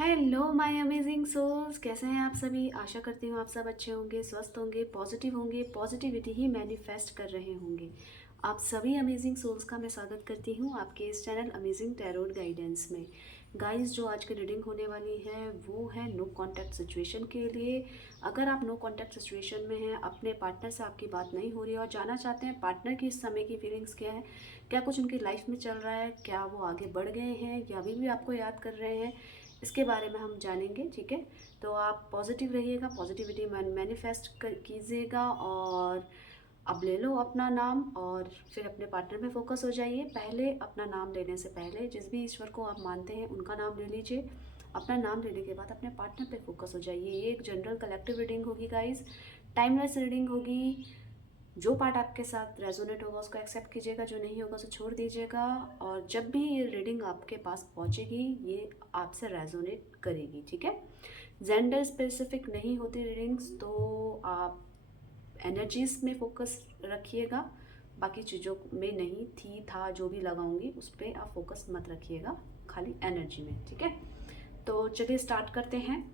Hello my amazing souls, कैसे हैं आप सभी। आशा करती हूँ आप सब अच्छे होंगे, स्वस्थ होंगे, पॉजिटिव होंगे, पॉजिटिविटी ही मैनिफेस्ट कर रहे होंगे। आप सभी अमेजिंग सोल्स का मैं स्वागत करती हूँ आपके इस चैनल अमेजिंग टैरोट गाइडेंस में। गाइस, जो आज की रीडिंग होने वाली है वो है नो कॉन्टैक्ट सिचुएशन के लिए। अगर आप नो कॉन्टैक्ट सिचुएशन में हैं, अपने पार्टनर से आपकी बात नहीं हो रही है और जानना चाहते हैं पार्टनर की इस समय की फीलिंग्स क्या है, क्या कुछ उनकी लाइफ में चल रहा है, क्या वो आगे बढ़ गए हैं या अभी भी आपको याद कर रहे हैं, इसके बारे में हम जानेंगे। ठीक है, तो आप पॉजिटिव रहिएगा, पॉजिटिविटी मैनिफेस्ट कीजिएगा। और अब ले लो अपना नाम और फिर अपने पार्टनर में फोकस हो जाइए। पहले अपना नाम लेने से पहले जिस भी ईश्वर को आप मानते हैं उनका नाम ले लीजिए। अपना नाम लेने के बाद अपने पार्टनर पे फोकस हो जाइए। ये एक जनरल कलेक्टिव रीडिंग होगी गाइस, टाइमलेस रीडिंग होगी। जो पार्ट आपके साथ रेजोनेट होगा उसको एक्सेप्ट कीजिएगा, जो नहीं होगा उसे छोड़ दीजिएगा। और जब भी ये रीडिंग आपके पास पहुंचेगी ये आपसे रेजोनेट करेगी। ठीक है, जेंडर स्पेसिफिक नहीं होती रीडिंग्स, तो आप एनर्जीज में फोकस रखिएगा, बाकी चीज़ों में नहीं। थी था जो भी लगाऊंगी उस पर आप फोकस मत रखिएगा, खाली एनर्जी में। ठीक है, तो चलिए स्टार्ट करते हैं।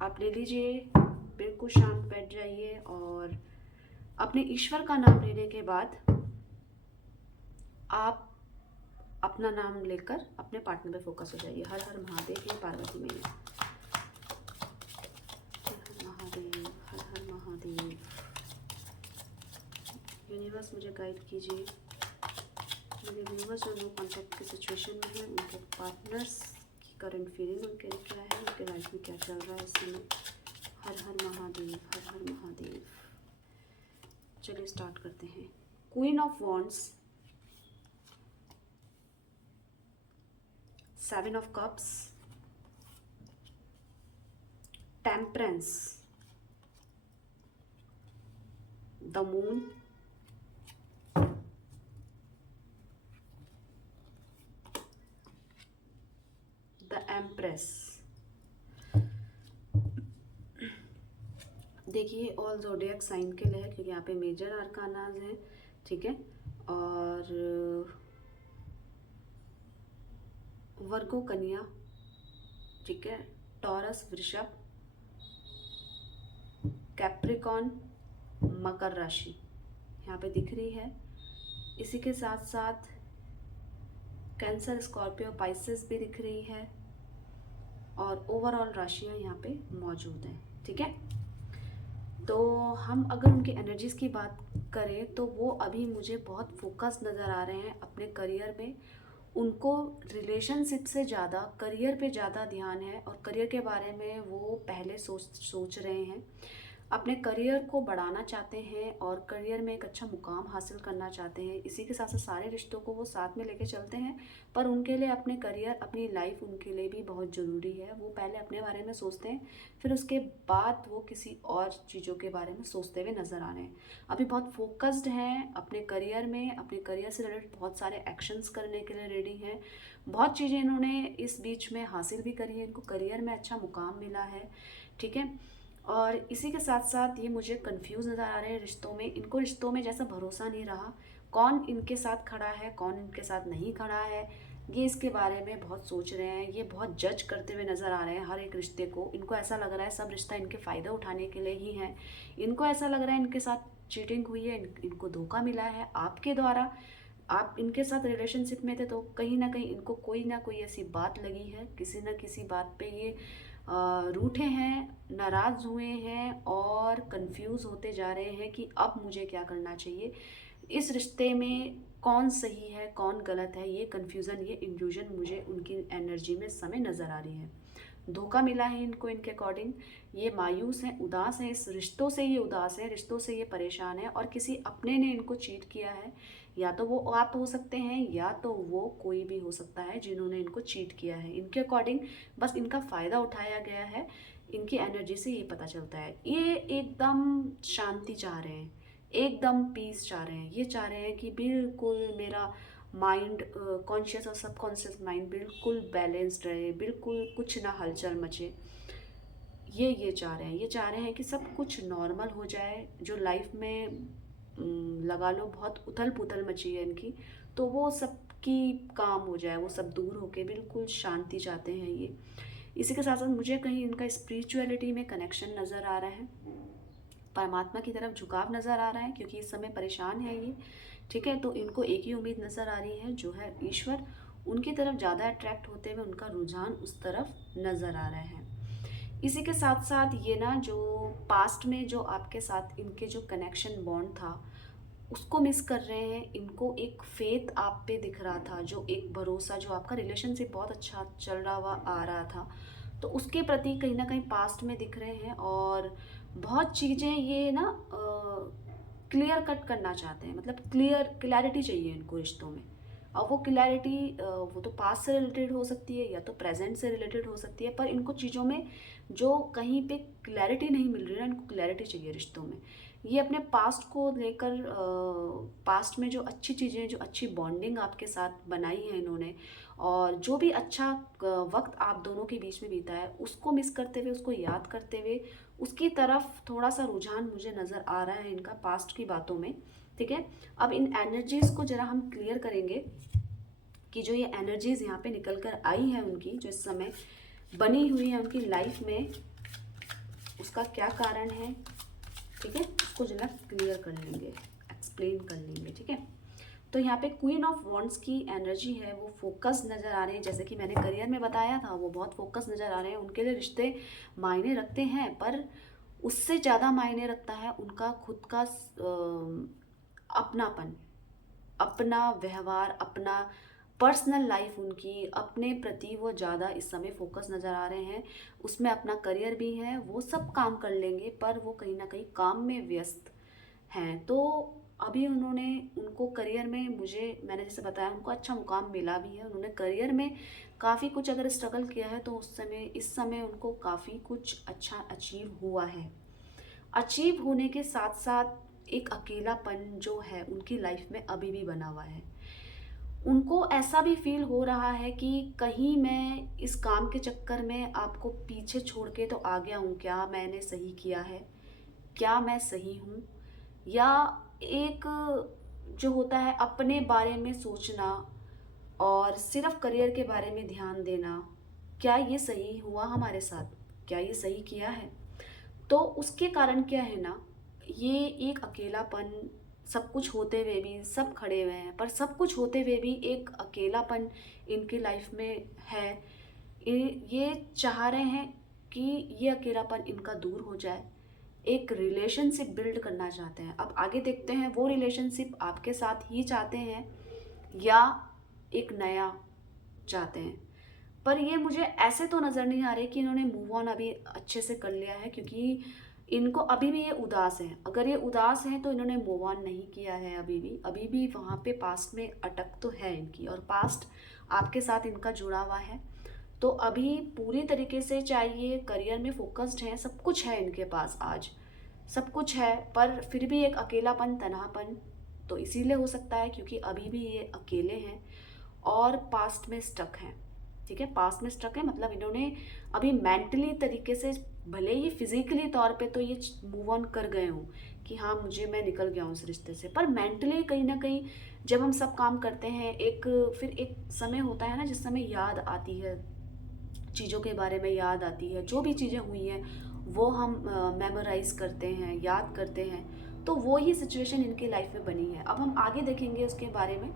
आप ले लीजिए, बिल्कुल शांत बैठ जाइए और अपने ईश्वर का नाम लेने के बाद आप अपना नाम लेकर अपने पार्टनर पे फोकस हो जाइए। हर हर महादेव, ये पार्वती मैया। हर हर महादेव, हर हर महादेव। यूनिवर्स मुझे गाइड कीजिए। मेरे व्यूवर्स जो नो कॉन्टैक्ट की सिचुएशन में है, उनके पार्टनर्स की करंट फीलिंग उनके लिए क्या है, उनके लाइफ में क्या चल रहा है इस समय। हर हर महादेव, हर हर महादेव। चलिए स्टार्ट करते हैं। Queen of wands, 7 of cups, temperance, the moon, the empress। देखिए ऑल ज़ोडिएक साइन के लिए है क्योंकि यहाँ पे मेजर आर्कानाज हैं। ठीक है, और वर्गो कन्या, ठीक है, टॉरस वृषभ, कैप्रिकॉन, मकर राशि यहाँ पे दिख रही है। इसी के साथ साथ कैंसर, स्कॉर्पियो, पाइसेस भी दिख रही है और ओवरऑल राशियाँ यहाँ पे मौजूद हैं। ठीक है, तो हम अगर उनकी एनर्जीज़ की बात करें तो वो अभी मुझे बहुत फोकस नज़र आ रहे हैं अपने करियर में। उनको रिलेशनशिप से ज़्यादा करियर पे ज़्यादा ध्यान है और करियर के बारे में वो पहले सोच रहे हैं। अपने करियर को बढ़ाना चाहते हैं और करियर में एक अच्छा मुकाम हासिल करना चाहते हैं। इसी के साथ साथ सारे रिश्तों को वो साथ में लेके चलते हैं, पर उनके लिए अपने करियर, अपनी लाइफ उनके लिए भी बहुत ज़रूरी है। वो पहले अपने बारे में सोचते हैं, फिर उसके बाद वो किसी और चीज़ों के बारे में सोचते हुए नज़र आ रहे हैं। अभी बहुत फोकस्ड हैं अपने करियर में, अपने करियर से रिलेटेड बहुत सारे एक्शंस करने के लिए रेडी हैं। बहुत चीज़ें इन्होंने इस बीच में हासिल भी करी है, इनको करियर में अच्छा मुकाम मिला है। ठीक है, और इसी के साथ साथ ये मुझे कंफ्यूज नज़र आ रहे हैं रिश्तों में। इनको रिश्तों में जैसा भरोसा नहीं रहा, कौन इनके साथ खड़ा है कौन इनके साथ नहीं खड़ा है, ये इसके बारे में बहुत सोच रहे हैं। ये बहुत जज करते हुए नज़र आ रहे हैं हर एक रिश्ते को। इनको ऐसा लग रहा है सब रिश्ता इनके फ़ायदा उठाने के लिए ही है। इनको ऐसा लग रहा है इनके साथ चीटिंग हुई है, इनको धोखा मिला है आपके द्वारा। आप इनके साथ रिलेशनशिप में थे तो कहीं ना कहीं इनको कोई ना कोई ऐसी बात लगी है, किसी न किसी बात पे ये रूठे हैं, नाराज़ हुए हैं और कंफ्यूज होते जा रहे हैं कि अब मुझे क्या करना चाहिए। इस रिश्ते में कौन सही है कौन गलत है, ये कन्फ्यूज़न, ये इल्यूजन मुझे उनकी एनर्जी में समय नज़र आ रही है। धोखा मिला है इनको, इनके अकॉर्डिंग ये मायूस हैं, उदास हैं। इस रिश्तों से ये उदास है, रिश्तों से ये परेशान है और किसी अपने ने इनको चीट किया है। या तो वो आप हो सकते हैं या तो वो कोई भी हो सकता है जिन्होंने इनको चीट किया है। इनके अकॉर्डिंग बस इनका फ़ायदा उठाया गया है। इनकी एनर्जी से ये पता चलता है। ये एकदम शांति चाह रहे हैं, एकदम पीस चाह रहे हैं। ये चाह रहे हैं कि बिल्कुल मेरा माइंड, कॉन्शियस और सबकॉन्शियस माइंड बिल्कुल बैलेंस्ड रहे, बिल्कुल कुछ ना हलचल मचे। ये चाह रहे हैं, ये चाह रहे हैं कि सब कुछ नॉर्मल हो जाए। जो लाइफ में लगा लो बहुत उथल पुथल मची है इनकी, तो वो सब की काम हो जाए, वो सब दूर होके बिल्कुल शांति चाहते हैं ये। इसी के साथ साथ मुझे कहीं इनका स्पिरिचुअलिटी में कनेक्शन नज़र आ रहा है, परमात्मा की तरफ झुकाव नज़र आ रहा है, क्योंकि इस समय परेशान है ये, ठीक है। तो इनको एक ही उम्मीद नज़र आ रही है, जो है ईश्वर, उनकी तरफ ज़्यादा अट्रैक्ट होते हुए उनका रुझान उस तरफ नज़र आ रहा है। इसी के साथ साथ ये ना, जो पास्ट में जो आपके साथ इनके जो कनेक्शन बॉन्ड था उसको मिस कर रहे हैं। इनको एक फेथ आप पे दिख रहा था, जो एक भरोसा, जो आपका रिलेशनशिप बहुत अच्छा चल रहा हुआ आ रहा था, तो उसके प्रति कहीं ना कहीं पास्ट में दिख रहे हैं। और बहुत चीज़ें ये ना क्लियर कट करना चाहते हैं, मतलब क्लैरिटी चाहिए इनको रिश्तों में। और वो क्लैरिटी वो तो पास्ट से रिलेटेड हो सकती है या तो प्रेजेंट से रिलेटेड हो सकती है, पर इनको चीज़ों में जो कहीं पे क्लैरिटी नहीं मिल रही है, इनको क्लैरिटी चाहिए रिश्तों में। ये अपने पास्ट को लेकर, पास्ट में जो अच्छी चीज़ें, जो अच्छी बॉन्डिंग आपके साथ बनाई है इन्होंने, और जो भी अच्छा वक्त आप दोनों के बीच में बीता है, उसको मिस करते हुए, उसको याद करते हुए, उसकी तरफ थोड़ा सा रुझान मुझे नज़र आ रहा है इनका पास्ट की बातों में, ठीक है। अब इन एनर्जीज़ को ज़रा हम क्लियर करेंगे कि जो ये एनर्जीज़ यहाँ पे निकल कर आई है उनकी, जो इस समय बनी हुई है उनकी लाइफ में, उसका क्या कारण है, ठीक है। उसको जरा क्लियर कर लेंगे, एक्सप्लेन कर लेंगे, ठीक है। तो यहाँ पे क्वीन ऑफ वॉन्ड्स की एनर्जी है, वो फोकस नज़र आ रहे हैं। जैसे कि मैंने करियर में बताया था, वो बहुत फोकस नज़र आ रहे हैं। उनके लिए रिश्ते मायने रखते हैं, पर उससे ज़्यादा मायने रखता है उनका खुद का अपनापन, अपना व्यवहार, अपना पर्सनल लाइफ, उनकी अपने प्रति वो ज़्यादा इस समय फोकस नज़र आ रहे हैं। उसमें अपना करियर भी है, वो सब काम कर लेंगे, पर वो कहीं ना कहीं काम में व्यस्त हैं। तो अभी उनको करियर में, मैंने जैसे बताया, उनको अच्छा मुकाम मिला भी है। उन्होंने करियर में काफ़ी कुछ अगर स्ट्रगल किया है, तो इस समय उनको काफ़ी कुछ अच्छा अचीव हुआ है। अचीव होने के साथ साथ एक अकेलापन जो है उनकी लाइफ में अभी भी बना हुआ है। उनको ऐसा भी फील हो रहा है कि कहीं मैं इस काम के चक्कर में आपको पीछे छोड़ के तो आ गया हूँ, क्या मैंने सही किया है, क्या मैं सही हूँ, या एक जो होता है अपने बारे में सोचना और सिर्फ करियर के बारे में ध्यान देना, क्या ये सही हुआ हमारे साथ, क्या ये सही किया है। तो उसके कारण क्या है ना, ये एक अकेलापन, सब कुछ होते हुए भी सब खड़े हुए हैं, पर सब कुछ होते हुए भी एक अकेलापन इनकी लाइफ में है। ये चाह रहे हैं कि ये अकेलापन इनका दूर हो जाए, एक रिलेशनशिप बिल्ड करना चाहते हैं। अब आगे देखते हैं, वो रिलेशनशिप आपके साथ ही चाहते हैं या एक नया चाहते हैं। पर ये मुझे ऐसे तो नज़र नहीं आ रहे कि इन्होंने मूव ऑन अभी अच्छे से कर लिया है, क्योंकि इनको अभी भी ये उदास हैं। अगर ये उदास हैं तो इन्होंने मूव ऑन नहीं किया है अभी भी वहाँ पे पास्ट में अटक तो है इनकी, और पास्ट आपके साथ इनका जुड़ा हुआ है। तो अभी पूरी तरीके से चाहिए, करियर में फोकस्ड हैं, सब कुछ है इनके पास, आज सब कुछ है, पर फिर भी एक अकेलापन, तन्हापन तो इसीलिए हो सकता है क्योंकि अभी भी ये अकेले हैं और पास्ट में स्टक हैं, ठीक है। पास्ट में स्टक है मतलब इन्होंने अभी मेंटली तरीके से, भले ही फिजिकली तौर पे तो ये मूव ऑन कर गए हों कि हाँ मैं निकल गया हूँ उस रिश्ते से, पर मेंटली कहीं ना कहीं जब हम सब काम करते हैं, फिर एक समय होता है ना जिस समय याद आती है, चीज़ों के बारे में याद आती है, जो भी चीज़ें हुई हैं वो हम मेमोराइज करते हैं, याद करते हैं। तो वो ही सिचुएशन इनकी लाइफ में बनी है। अब हम आगे देखेंगे उसके बारे में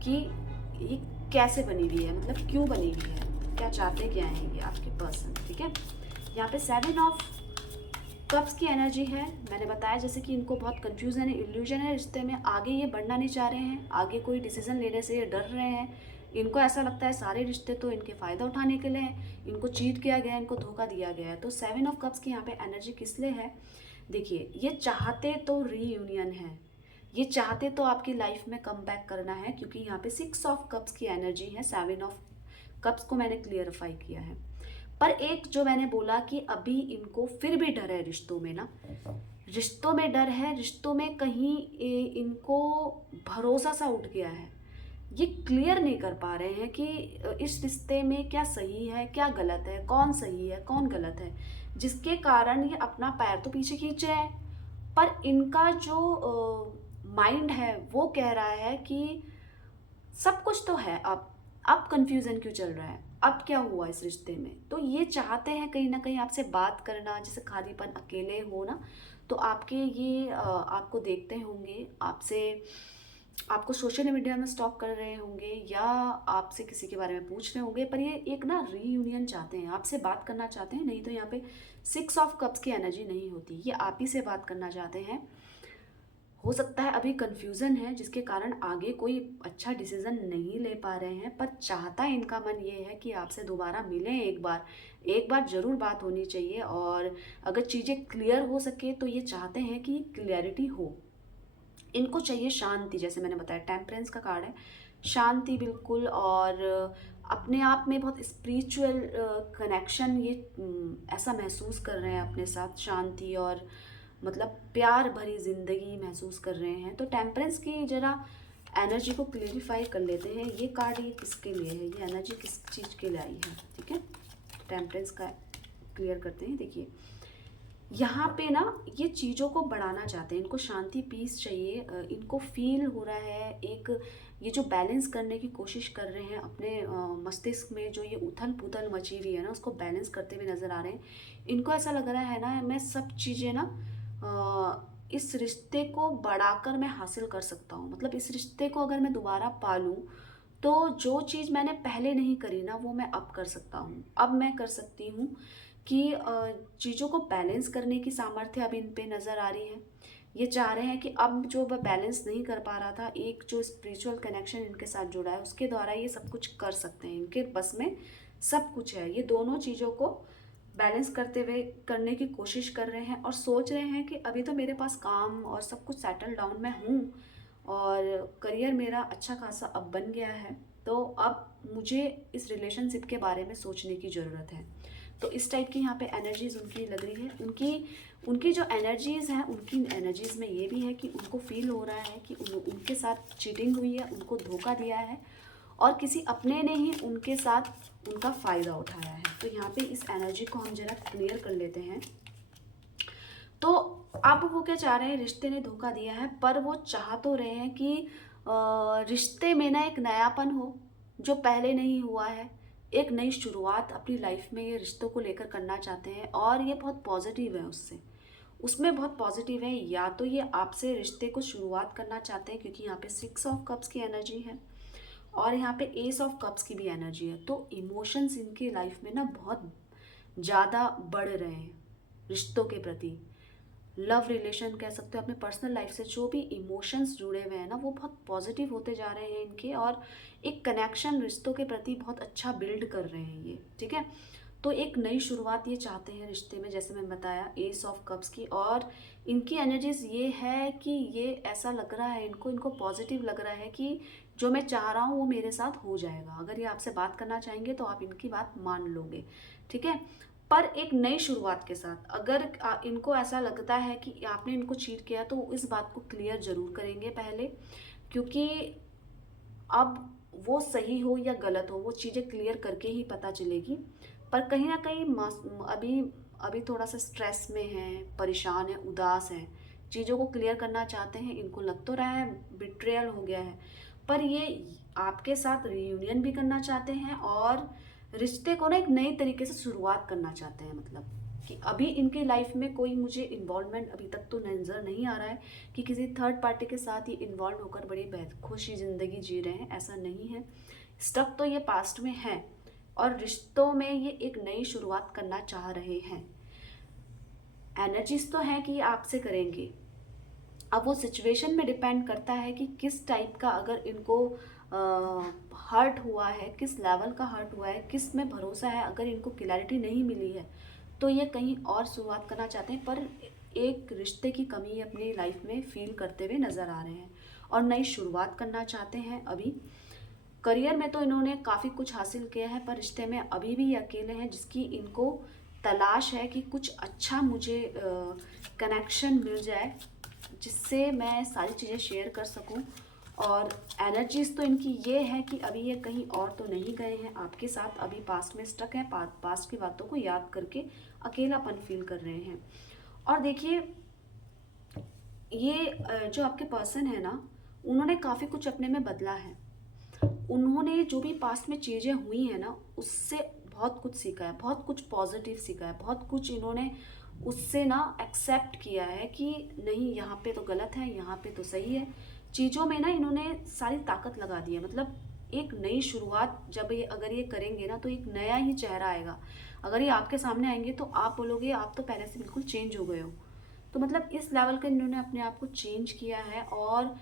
कि ये कैसे बनी हुई है, मतलब क्यों बनी हुई है, क्या चाहते क्या हैं ये आपके पर्सन, ठीक है। यहाँ पे 7 ऑफ कप्स की एनर्जी है। मैंने बताया जैसे कि इनको बहुत कंफ्यूजन है, इल्यूजन है रिश्ते में, आगे ये बढ़ना नहीं चाह रहे हैं, आगे कोई डिसीजन लेने से ये डर रहे हैं। इनको ऐसा लगता है सारे रिश्ते तो इनके फ़ायदा उठाने के लिए हैं, इनको चीट किया गया है, इनको धोखा दिया गया है। तो 7 ऑफ कप्स की यहाँ पे एनर्जी किस लिए है, देखिए, ये चाहते तो रीयूनियन है, ये चाहते तो आपकी लाइफ में कम बैक करना है, क्योंकि यहाँ पे 6 ऑफ कप्स की एनर्जी है। 7 ऑफ कप्स को मैंने क्लियरिफाई किया है, पर एक जो मैंने बोला कि अभी इनको फिर भी डर है रिश्तों में ना, रिश्तों में डर है, रिश्तों में कहीं इनको भरोसा सा उठ गया है। ये क्लियर नहीं कर पा रहे हैं कि इस रिश्ते में क्या सही है क्या गलत है, कौन सही है कौन गलत है, जिसके कारण ये अपना पैर तो पीछे खींच रहे हैं, पर इनका जो माइंड है वो कह रहा है कि सब कुछ तो है, अब अब कंफ्यूजन क्यों चल रहा है, अब क्या हुआ इस रिश्ते में। तो ये चाहते हैं कहीं ना कहीं आपसे बात करना, जैसे खालीपन, अकेले हो ना, तो आपके ये आपको देखते होंगे, आपसे आपको सोशल मीडिया में स्टॉक कर रहे होंगे, या आपसे किसी के बारे में पूछ रहे होंगे, पर ये एक ना रीयूनियन चाहते हैं, आपसे बात करना चाहते हैं। नहीं तो यहाँ पे 6 ऑफ कप्स की एनर्जी नहीं होती, ये आप ही से बात करना चाहते हैं। हो सकता है अभी कंफ्यूजन है जिसके कारण आगे कोई अच्छा डिसीजन नहीं ले पा रहे हैं, पर चाहता है इनका मन ये है कि आपसे दोबारा मिलें, एक बार ज़रूर बात होनी चाहिए। और अगर चीज़ें क्लियर हो सके तो ये चाहते हैं कि क्लियरिटी हो। इनको चाहिए शांति, जैसे मैंने बताया टेम्परेंस का कार्ड है, शांति बिल्कुल। और अपने आप में बहुत स्पिरिचुअल कनेक्शन ये ऐसा महसूस कर रहे हैं अपने साथ, शांति और मतलब प्यार भरी ज़िंदगी महसूस कर रहे हैं। तो टेम्परेंस की ज़रा एनर्जी को क्लियरिफाई कर लेते हैं। ये कार्ड ये किसके लिए है, ये एनर्जी किस चीज़ के लिए आई है, ठीक है। टेम्परेंस का क्लियर करते हैं। देखिए यहाँ पे ना ये चीज़ों को बढ़ाना चाहते हैं, इनको शांति पीस चाहिए। इनको फील हो रहा है एक, ये जो बैलेंस करने की कोशिश कर रहे हैं अपने मस्तिष्क में, जो ये उथल पुथल मची हुई है ना, उसको बैलेंस करते हुए नज़र आ रहे हैं। इनको ऐसा लग रहा है ना, मैं सब चीज़ें ना इस रिश्ते को बढ़ाकर मैं हासिल कर सकता हूँ। मतलब इस रिश्ते को अगर मैं दोबारा पालूँ तो जो चीज़ मैंने पहले नहीं करी ना, वो मैं अब कर सकता हूँ। अब मैं कर सकती हूँ कि चीज़ों को बैलेंस करने की सामर्थ्य अब इन पे नज़र आ रही है। ये चाह रहे हैं कि अब जो वह बैलेंस नहीं कर पा रहा था, एक जो स्पिरिचुअल कनेक्शन इनके साथ जुड़ा है, उसके द्वारा ये सब कुछ कर सकते हैं। इनके बस में सब कुछ है। ये दोनों चीज़ों को बैलेंस करते हुए करने की कोशिश कर रहे हैं और सोच रहे हैं कि अभी तो मेरे पास काम और सब कुछ सेटल डाउन में हूँ और करियर मेरा अच्छा खासा अब बन गया है, तो अब मुझे इस रिलेशनशिप के बारे में सोचने की ज़रूरत है। तो इस टाइप की यहाँ पे एनर्जीज उनकी लग रही है। उनकी उनकी जो एनर्जीज़ हैं, उनकी एनर्जीज़ में ये भी है कि उनको फील हो रहा है कि उनके साथ चीटिंग हुई है, उनको धोखा दिया है और किसी अपने ने ही उनके साथ उनका फ़ायदा उठाया है। तो यहाँ पे इस एनर्जी को हम जरा क्लियर कर लेते हैं। तो अब वो क्या चाह रहे हैं, रिश्ते ने धोखा दिया है, पर वो चाह तो रहे हैं कि रिश्ते में ना एक नयापन हो जो पहले नहीं हुआ है। एक नई शुरुआत अपनी लाइफ में ये रिश्तों को लेकर करना चाहते हैं और ये बहुत पॉजिटिव है उसमें बहुत पॉजिटिव है। या तो ये आपसे रिश्ते को शुरुआत करना चाहते हैं, क्योंकि यहाँ पे 6 ऑफ कप्स की एनर्जी है और यहाँ पे एस ऑफ कप्स की भी एनर्जी है। तो इमोशंस इनके लाइफ में ना बहुत ज़्यादा बढ़ रहे हैं रिश्तों के प्रति। लव रिलेशन कह सकते हो, अपने पर्सनल लाइफ से जो भी इमोशंस जुड़े हुए हैं ना, वो बहुत पॉजिटिव होते जा रहे हैं इनके, और एक कनेक्शन रिश्तों के प्रति बहुत अच्छा बिल्ड कर रहे हैं ये, ठीक है। तो एक नई शुरुआत ये चाहते हैं रिश्ते में, जैसे मैं बताया एस ऑफ कप्स की। और इनकी एनर्जीज ये है कि ये ऐसा लग रहा है इनको पॉजिटिव लग रहा है कि जो मैं चाह रहा हूँ वो मेरे साथ हो जाएगा। अगर ये आपसे बात करना चाहेंगे तो आप इनकी बात मान लोगे, ठीक है। पर एक नई शुरुआत के साथ, अगर इनको ऐसा लगता है कि आपने इनको चीट किया तो इस बात को क्लियर ज़रूर करेंगे पहले, क्योंकि अब वो सही हो या गलत हो वो चीज़ें क्लियर करके ही पता चलेगी। पर कहीं ना कहीं अभी अभी थोड़ा सा स्ट्रेस में हैं, परेशान हैं, उदास हैं, चीज़ों को क्लियर करना चाहते हैं। इनको लग तो रहा है बिट्रेयल हो गया है, पर ये आपके साथ रियूनियन भी करना चाहते हैं और रिश्ते को ना एक नई तरीके से शुरुआत करना चाहते हैं। मतलब कि अभी इनकी लाइफ में कोई मुझे इन्वॉल्वमेंट अभी तक तो नज़र नहीं आ रहा है कि किसी थर्ड पार्टी के साथ ही इन्वॉल्व होकर बड़ी खुशी ज़िंदगी जी रहे हैं, ऐसा नहीं है। स्टक तो ये पास्ट में है और रिश्तों में ये एक नई शुरुआत करना चाह रहे हैं। एनर्जीज तो है कि आपसे करेंगे। अब वो सिचुएशन में डिपेंड करता है कि किस टाइप का, अगर इनको हर्ट हुआ है, किस लेवल का हर्ट हुआ है, किस में भरोसा है। अगर इनको क्लैरिटी नहीं मिली है तो ये कहीं और शुरुआत करना चाहते हैं, पर एक रिश्ते की कमी अपनी लाइफ में फील करते हुए नज़र आ रहे हैं और नई शुरुआत करना चाहते हैं। अभी करियर में तो इन्होंने काफ़ी कुछ हासिल किया है, पर रिश्ते में अभी भी ये अकेले हैं, जिसकी इनको तलाश है कि कुछ अच्छा मुझे कनेक्शन मिल जाए जिससे मैं सारी चीज़ें शेयर कर सकूं। और एनर्जीज तो इनकी ये है कि अभी ये कहीं और तो नहीं गए हैं आपके साथ, अभी पास्ट में स्टक है, पास्ट की बातों को याद करके अकेलापन फील कर रहे हैं। और देखिए ये जो आपके पर्सन है ना, उन्होंने काफ़ी कुछ अपने में बदला है। उन्होंने जो भी पास्ट में चीज़ें हुई हैं ना, उससे बहुत कुछ सीखा है, बहुत कुछ पॉजिटिव सीखा है, बहुत कुछ इन्होंने उससे ना एक्सेप्ट किया है कि नहीं, यहाँ पे तो गलत है, यहाँ पे तो सही है। चीज़ों में ना इन्होंने सारी ताकत लगा दी है। मतलब एक नई शुरुआत जब ये अगर ये करेंगे ना, तो एक नया ही चेहरा आएगा। अगर ये आपके सामने आएंगे तो आप बोलोगे आप तो पहले से बिल्कुल चेंज हो गए हो। तो मतलब इस लेवल का इन्होंने अपने आप को चेंज किया है। और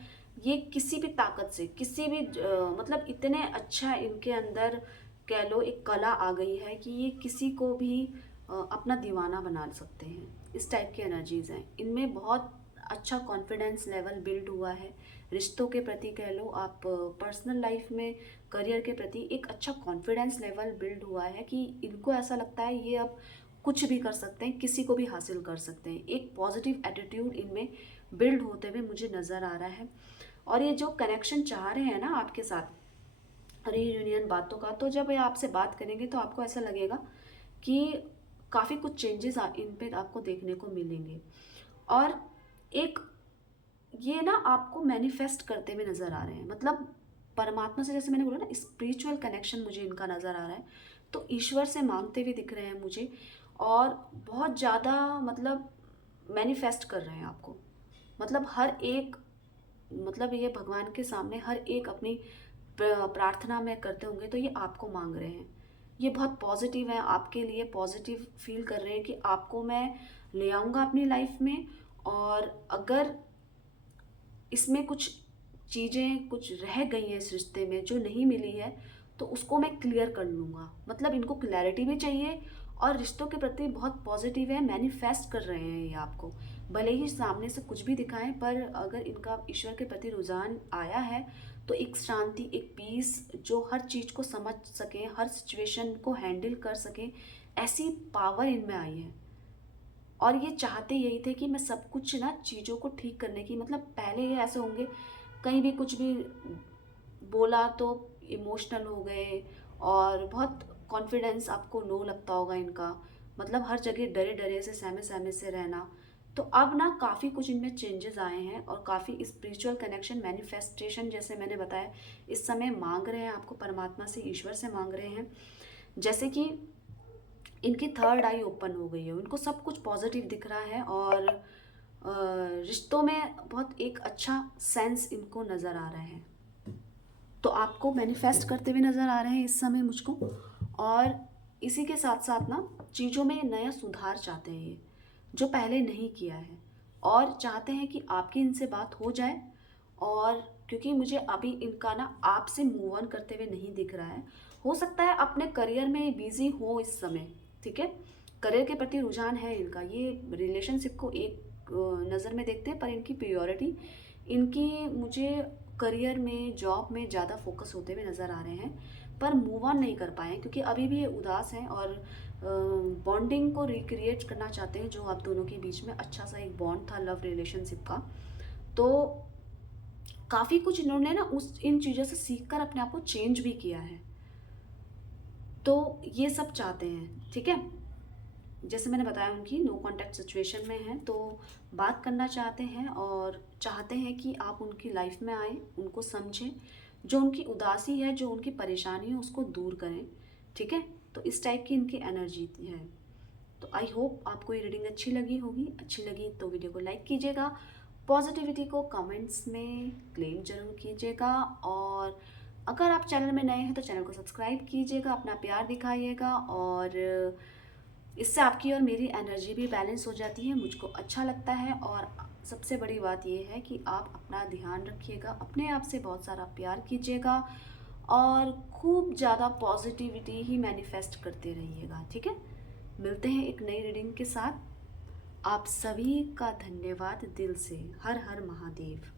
ये किसी भी ताकत से, किसी भी मतलब इतने अच्छा इनके अंदर कह लो एक कला आ गई है कि ये किसी को भी अपना दीवाना बना सकते हैं। इस टाइप की एनर्जीज हैं इनमें। बहुत अच्छा कॉन्फिडेंस लेवल बिल्ड हुआ है रिश्तों के प्रति, कह लो आप पर्सनल लाइफ में, करियर के प्रति एक अच्छा कॉन्फिडेंस लेवल बिल्ड हुआ है कि इनको ऐसा लगता है ये अब कुछ भी कर सकते हैं, किसी को भी हासिल कर सकते हैं। एक पॉजिटिव एटीट्यूड इनमें बिल्ड होते हुए मुझे नज़र आ रहा है। और ये जो कनेक्शन चाह रहे हैं ना आपके साथ, रीयूनियन बातों का, तो जब ये आपसे बात करेंगे तो आपको ऐसा लगेगा कि काफ़ी कुछ चेंजेस इन पे आपको देखने को मिलेंगे। और एक ये ना आपको मैनिफेस्ट करते हुए नज़र आ रहे हैं। मतलब परमात्मा से, जैसे मैंने बोला ना, स्पिरिचुअल कनेक्शन मुझे इनका नज़र आ रहा है। तो ईश्वर से मांगते हुए दिख रहे हैं मुझे, और बहुत ज़्यादा मतलब मैनिफेस्ट कर रहे हैं आपको। मतलब हर एक, मतलब ये भगवान के सामने हर एक अपनी प्रार्थना में करते होंगे तो ये आपको मांग रहे हैं। ये बहुत पॉजिटिव है आपके लिए, पॉजिटिव फील कर रहे हैं कि आपको मैं ले आऊँगा अपनी लाइफ में। और अगर इसमें कुछ चीज़ें कुछ रह गई हैं इस रिश्ते में जो नहीं मिली है, तो उसको मैं क्लियर कर लूँगा। मतलब इनको क्लैरिटी भी चाहिए और रिश्तों के प्रति बहुत पॉजिटिव है, मैनिफेस्ट कर रहे हैं ये आपको। भले ही सामने से कुछ भी दिखाएं, पर अगर इनका ईश्वर के प्रति रुझान आया है तो एक शांति, एक पीस, जो हर चीज़ को समझ सके, हर सिचुएशन को हैंडल कर सके, ऐसी पावर इनमें आई है। और ये चाहते यही थे कि मैं सब कुछ ना चीज़ों को ठीक करने की, मतलब पहले ये ऐसे होंगे कहीं भी कुछ भी बोला तो इमोशनल हो गए, और बहुत कॉन्फिडेंस आपको लो लगता होगा इनका। मतलब हर जगह डरे डरे से, सहमे सहमे से रहना। तो अब ना काफ़ी कुछ इनमें चेंजेस आए हैं और काफ़ी स्पिरिचुअल कनेक्शन, मैनिफेस्टेशन, जैसे मैंने बताया, इस समय मांग रहे हैं आपको परमात्मा से, ईश्वर से मांग रहे हैं। जैसे कि इनकी थर्ड आई ओपन हो गई है, उनको सब कुछ पॉजिटिव दिख रहा है। और रिश्तों में बहुत एक अच्छा सेंस इनको नज़र आ रहा है। तो आपको मैनिफेस्ट करते हुए नज़र आ रहे हैं इस समय मुझको। और इसी के साथ साथ ना चीज़ों में नया सुधार चाहते हैं ये, जो पहले नहीं किया है। और चाहते हैं कि आपकी इनसे बात हो जाए। और क्योंकि मुझे अभी इनका ना आपसे मूव ऑन करते हुए नहीं दिख रहा है। हो सकता है अपने करियर में बिजी हो इस समय, ठीक है, करियर के प्रति रुझान है इनका। ये रिलेशनशिप को एक नज़र में देखते हैं, पर इनकी प्रायोरिटी, इनकी मुझे करियर में, जॉब में ज़्यादा फोकस होते हुए नज़र आ रहे हैं। पर मूव ऑन नहीं कर पाए हैं क्योंकि अभी भी ये उदास हैं और बॉन्डिंग को रिक्रिएट करना चाहते हैं, जो आप दोनों के बीच में अच्छा सा एक बॉन्ड था लव रिलेशनशिप का। तो काफ़ी कुछ इन्होंने ना उस इन चीज़ों से सीख कर अपने आप को चेंज भी किया है। तो ये सब चाहते हैं, ठीक है। जैसे मैंने बताया उनकी नो कांटेक्ट सिचुएशन में है, तो बात करना चाहते हैं और चाहते हैं कि आप उनकी लाइफ में आए, उनको समझें, जो उनकी उदासी है, जो उनकी परेशानी है, उसको दूर करें, ठीक है। तो इस टाइप की इनकी एनर्जी है। तो आई होप आपको ये रीडिंग अच्छी लगी होगी। अच्छी लगी तो वीडियो को लाइक कीजिएगा, पॉजिटिविटी को कमेंट्स में क्लेम जरूर कीजिएगा। और अगर आप चैनल में नए हैं तो चैनल को सब्सक्राइब कीजिएगा, अपना प्यार दिखाइएगा। और इससे आपकी और मेरी एनर्जी भी बैलेंस हो जाती है, मुझको अच्छा लगता है। और सबसे बड़ी बात यह है कि आप अपना ध्यान रखिएगा, अपने आप से बहुत सारा प्यार कीजिएगा और खूब ज़्यादा पॉजिटिविटी ही मैनिफेस्ट करते रहिएगा, ठीक है। मिलते हैं एक नई रीडिंग के साथ। आप सभी का धन्यवाद दिल से। हर हर महादेव।